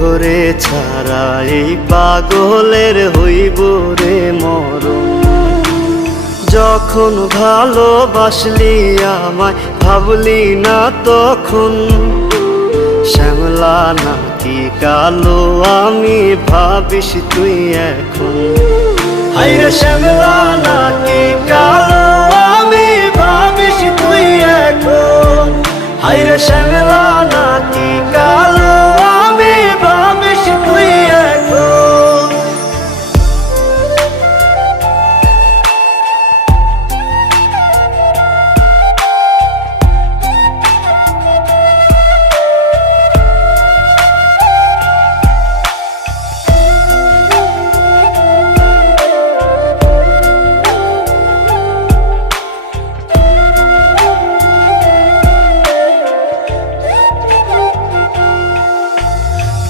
ঘরে ছাড়া এই পাগলের হইব রে মর যখন ভালোবাসলি আমায় ভাবলি না তখন শ্যামলা নাকি কালো আমি ভাবিস তুই এখন হাইরে শ্যামলা নাকি কালো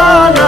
la